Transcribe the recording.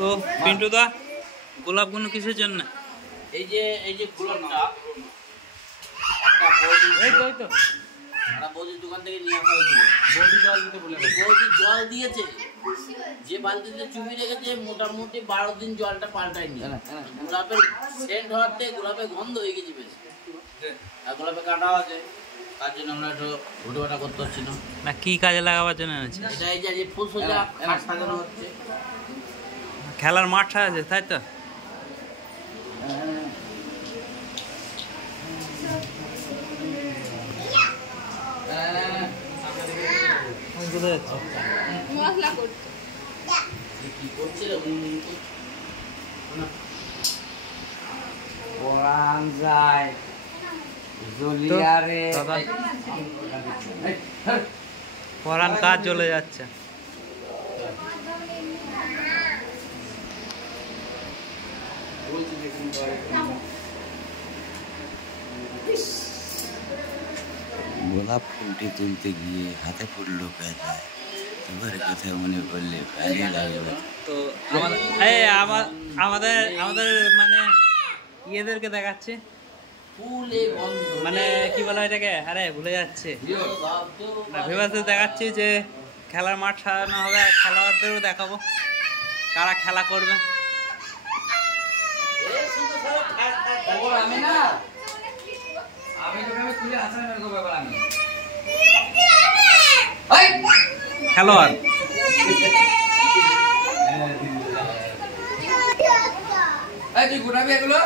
তো পিন্টু দা গোলাপগুলো কিসের জন্য? এই যে গোলাপটা বৌদির দোকান থেকে নিয়ে আসা হয়েছিল। বৌদি জল দিতে বলে, বৌদি জল দিয়েছে, যে বালতিতে চুবি রেখেছে মোটামুটি 12 দিন জলটা পাল্টায়নি। গোলাপের সেন্ট হওয়াতে গোলাপের গন্ধ হয়ে গেছে বেশ, আর গোলাপে কাটাও আছে, তার জন্য আমরা একটু হুটোপাটা করতে পারছি না। কি কাজে লাগাবার জন্য এনেছে? এটা এই যে ফুল সজ্জা সাজানো হচ্ছে, খেলার মাঠ আছে তাই তো? পরান কাজ চলে যাচ্ছে। গোলাপ ফুলটি তুলতে গিয়ে হাতে পড়লো কাজে, তোমার কথা মনে পড়লে কাজে লাগবে। তো আমাদের মানে ইয়েদেরকে দেখাচ্ছে, মানে কি বলা এটাকে, আরে ভুলে যাচ্ছে, ভিউয়ার্সদের দেখাচ্ছি যে খেলার মাঠ সাজানো হবে, আর খেলোয়াড়দেরও দেখাবো কারা খেলা করবে। খেলোয়াড় তুই গোটাবি এগুলো।